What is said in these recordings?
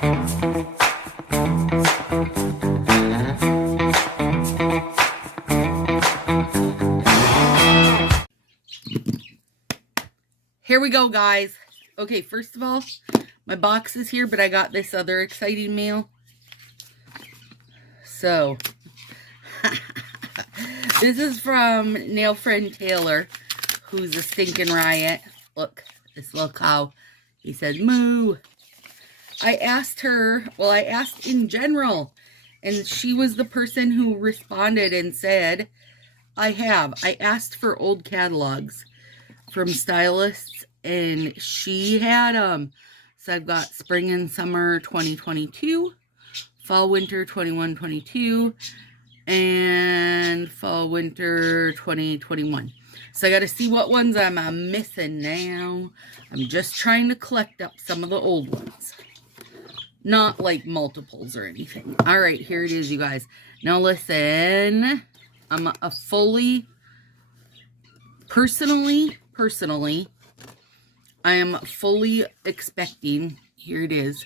Here we go, guys. Okay, first of all, my box is here, but I got this other exciting mail. So, this is from Nail Friend Taylor, who's a stinking riot. Look, this little cow. He said, moo. I asked her, well, I asked in general, and she was the person who responded and said, I asked for old catalogs from stylists, and she had so I've got spring and summer 2022, fall winter 21-22, and fall winter 2021. So I got to see what ones I'm missing now. I'm just trying to collect up some of the old ones, not like multiples or anything. All right, here it is, you guys. Now listen, I'm a fully personally, I am fully expecting, here it is,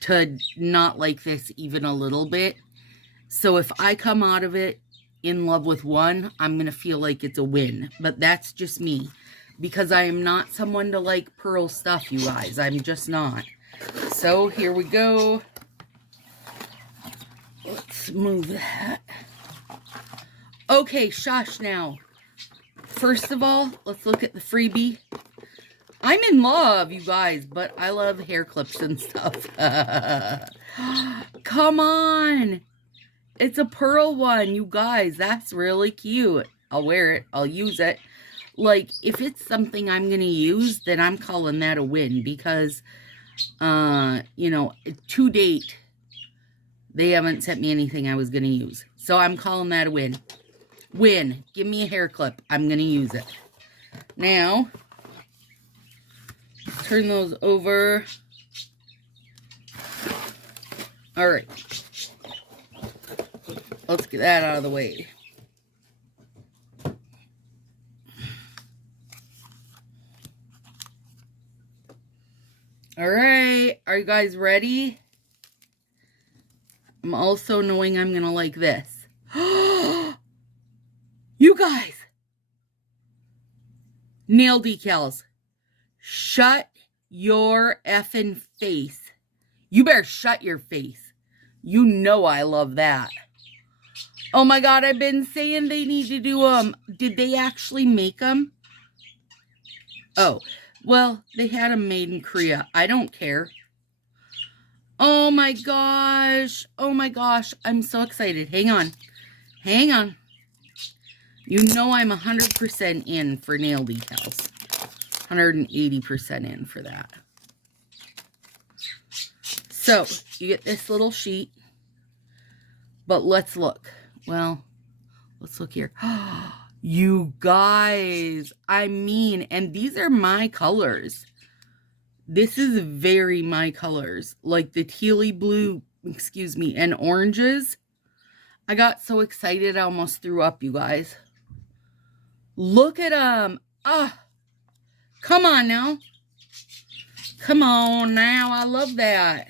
to not like this even a little bit. So if I come out of it in love with one, I'm going to feel like it's a win. But that's just me, because I am not someone to like pearl stuff, you guys. I'm just not. So here we go. Let's move that. Okay, shush now. First of all, let's look at the freebie. I'm in love, you guys, but I love hair clips and stuff. Come on. It's a pearl one, you guys. That's really cute. I'll wear it. I'll use it. Like, if it's something I'm going to use, then I'm calling that a win, because, you know, to date, they haven't sent me anything I was going to use. So I'm calling that a win. Win. Give me a hair clip. I'm going to use it. Now, turn those over. All right. Let's get that out of the way. All right. Are you guys ready? I'm also knowing I'm going to like this. You guys. Nail decals. Shut your effing face. You better shut your face. You know I love that. Oh my God, I've been saying they need to do them. Did they actually make them? Oh, well, they had them made in Korea. I don't care. Oh my gosh. Oh my gosh. I'm so excited. Hang on. Hang on. You know I'm 100% in for nail decals. 180% in for that. So, you get this little sheet. But let's look. Well, let's look here. You guys, I mean, and these are my colors. This is very my colors. Like the tealy blue, excuse me, and oranges. I got so excited I almost threw up, you guys. Look at them. Ah, come on now. Come on now. I love that.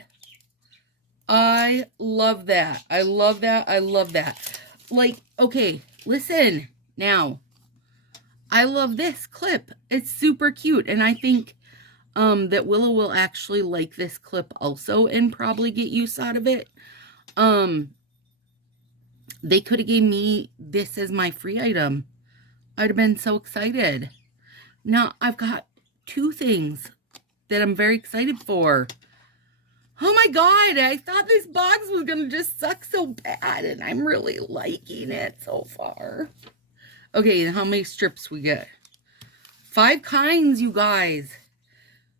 I love that. I love that. I love that. Like, okay, listen. Now, I love this clip. It's super cute. And I think that Willow will actually like this clip also and probably get use out of it. They could have gave me this as my free item. I'd have been so excited. Now, I've got two things that I'm very excited for. Oh my God, I thought this box was going to just suck so bad, and I'm really liking it so far. Okay, how many strips we get? 5 kinds, you guys.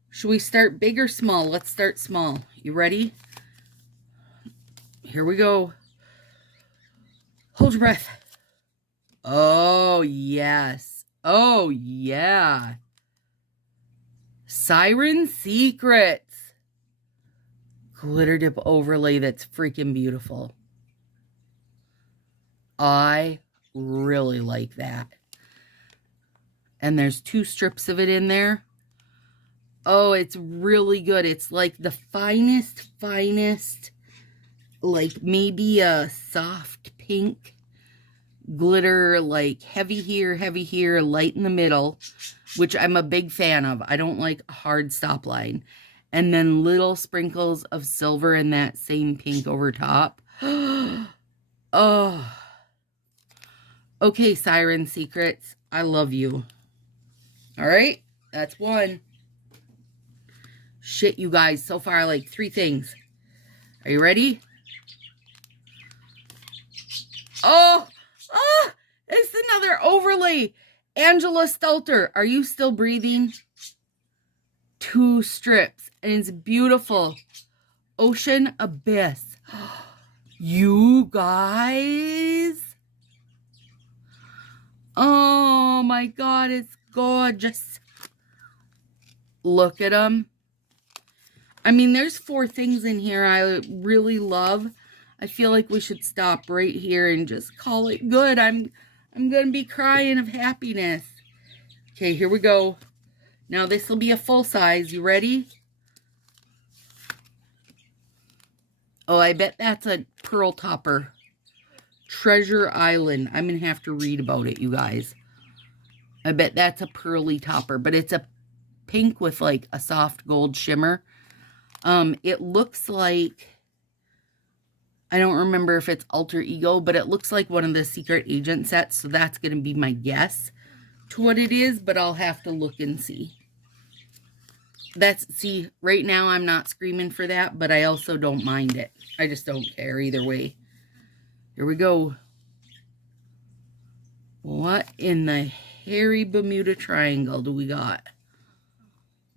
Should we start big or small? Let's start small. You ready? Here we go. Hold your breath. Oh, yes. Oh, yeah. Siren Secrets. Glitter dip overlay that's freaking beautiful. I really like that. And there's 2 strips of it in there. Oh, it's really good. It's like the finest, like maybe a soft pink glitter, like heavy here, light in the middle, which I'm a big fan of. I don't like a hard stop line. And then little sprinkles of silver in that same pink over top. Oh. Okay, Siren Secrets. I love you. All right, that's one. Shit, you guys, so far, like 3 things. Are you ready? Oh, it's another overlay. Angela Stelter, are you still breathing? 2 strips, and it's beautiful. Ocean Abyss. You guys. Oh my God, it's gorgeous. Look at them. I mean, there's 4 things in here I really love. I feel like we should stop right here and just call it good. I'm going to be crying of happiness. Okay, here we go. Now this will be a full size. You ready? Oh, I bet that's a pearl topper. Treasure Island. I'm going to have to read about it, you guys. I bet that's a pearly topper, but it's a pink with like a soft gold shimmer. It looks like, I don't remember if it's Alter Ego, but it looks like one of the Secret Agent sets, so that's going to be my guess to what it is, but I'll have to look and see. See, right now I'm not screaming for that, but I also don't mind it. I just don't care either way. Here we go. What in the hairy Bermuda Triangle do we got?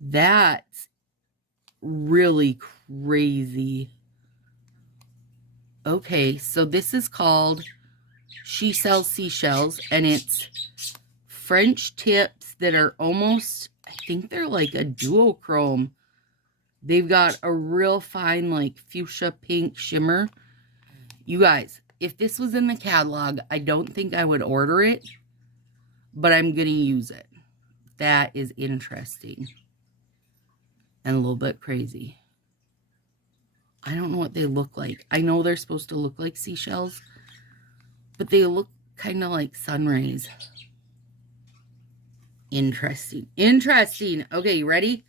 That's really crazy. Okay, so this is called She Sells Seashells, and it's French tips that are almost, I think they're like a duochrome. They've got a real fine, like, fuchsia pink shimmer. You guys, if this was in the catalog, I don't think I would order it, but I'm going to use it. That is interesting. And a little bit crazy. I don't know what they look like. I know they're supposed to look like seashells, but they look kind of like sun rays. Interesting. Interesting. Okay, you ready?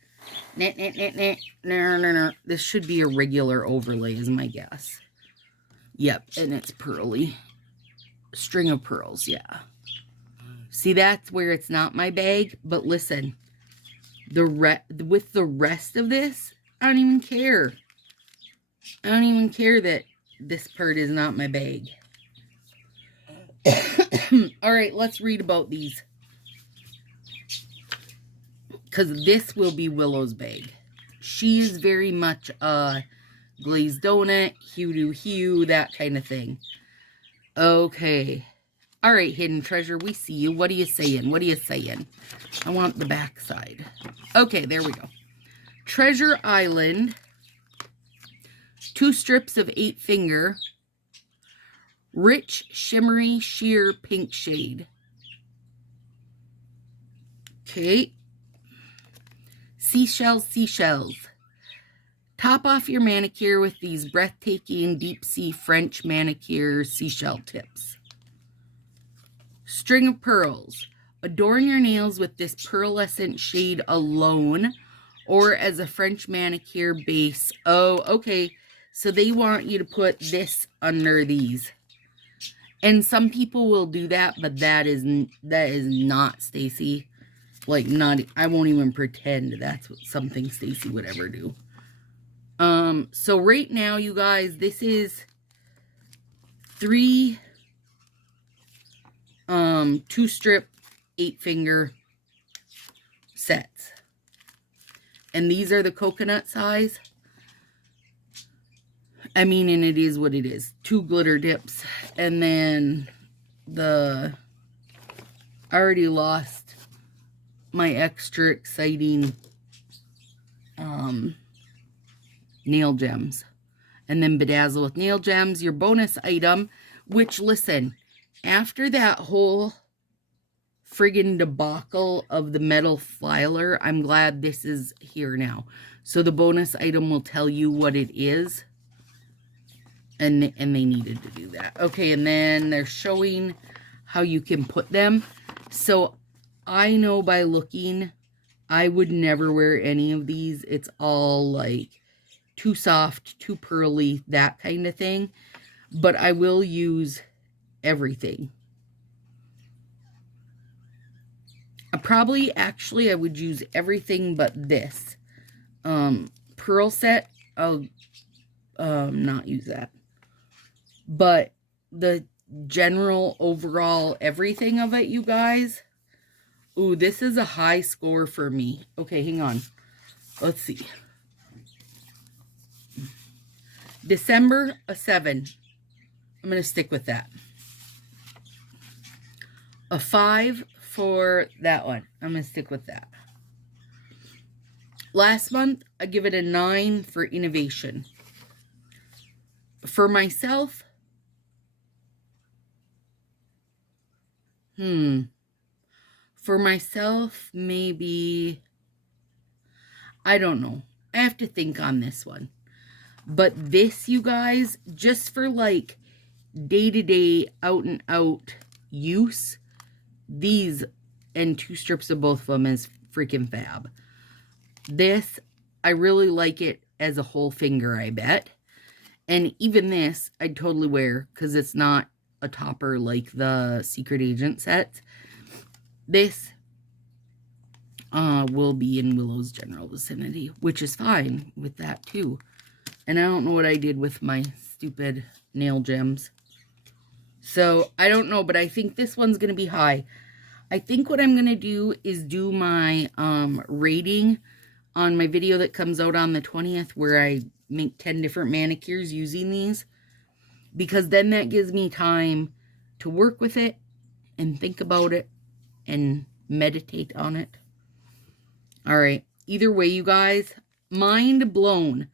This should be a regular overlay is my guess. Yep, and it's pearly. String of pearls, yeah. See, that's where it's not my bag, but listen. With the rest of this, I don't even care. I don't even care that this part is not my bag. All right, let's read about these. Because this will be Willow's bag. She is very much a glazed donut, hue to hue, that kind of thing. Okay. All right, Hidden Treasure, we see you. What are you saying? What are you saying? I want the back side. Okay, there we go. Treasure Island. 2 strips of 8 finger. Rich, shimmery, sheer pink shade. Okay. Seashells, seashells. Top off your manicure with these breathtaking deep sea French manicure seashell tips. String of pearls. Adorn your nails with this pearlescent shade alone or as a French manicure base. Oh, okay. So they want you to put this under these. And some people will do that, but that is not Stacy. Like, I won't even pretend that's something Stacy would ever do. So right now, you guys, this is 3 2-strip 8-finger sets. And these are the coconut size. I mean, and it is what it is. 2 glitter dips. And then I already lost my extra exciting nail gems. And then bedazzle with nail gems, your bonus item, which, listen, after that whole friggin' debacle of the metal filer, I'm glad this is here now. So the bonus item will tell you what it is. And they needed to do that. Okay, and then they're showing how you can put them. So I know by looking, I would never wear any of these. It's all like too soft, too pearly, that kind of thing. But I will use everything. Actually, I would use everything but this. Pearl set, I'll not use that. But the general overall everything of it, you guys. Ooh, this is a high score for me. Okay, hang on. Let's see. December, a 7. I'm going to stick with that. A 5 for that one. I'm going to stick with that. Last month, I give it a 9 for innovation. For myself, for myself, maybe, I don't know. I have to think on this one. But this, you guys, just for like day-to-day, out-and-out use, these and 2 strips of both of them is freaking fab. This, I really like it as a whole finger, I bet. And even this, I'd totally wear because it's not a topper like the Secret Agent sets. This will be in Willow's general vicinity, which is fine with that too. And I don't know what I did with my stupid nail gems. So, I don't know, but I think this one's going to be high. I think what I'm going to do is do my rating on my video that comes out on the 20th where I make 10 different manicures using these. Because then that gives me time to work with it and think about it and meditate on it. Alright, either way, you guys, mind blown.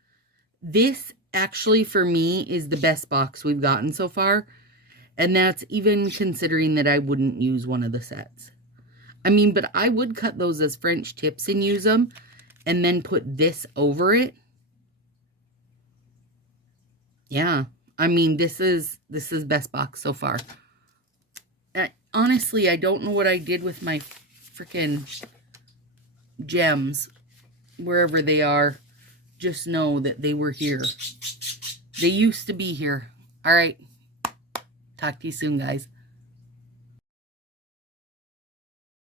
This actually for me is the best box we've gotten so far. And that's even considering that I wouldn't use one of the sets. I mean, but I would cut those as French tips and use them. And then put this over it. Yeah. I mean, this is best box so far. Honestly, I don't know what I did with my freaking gems. Wherever they are. Just know that they were here. They used to be here. Alright. Talk to you soon, guys.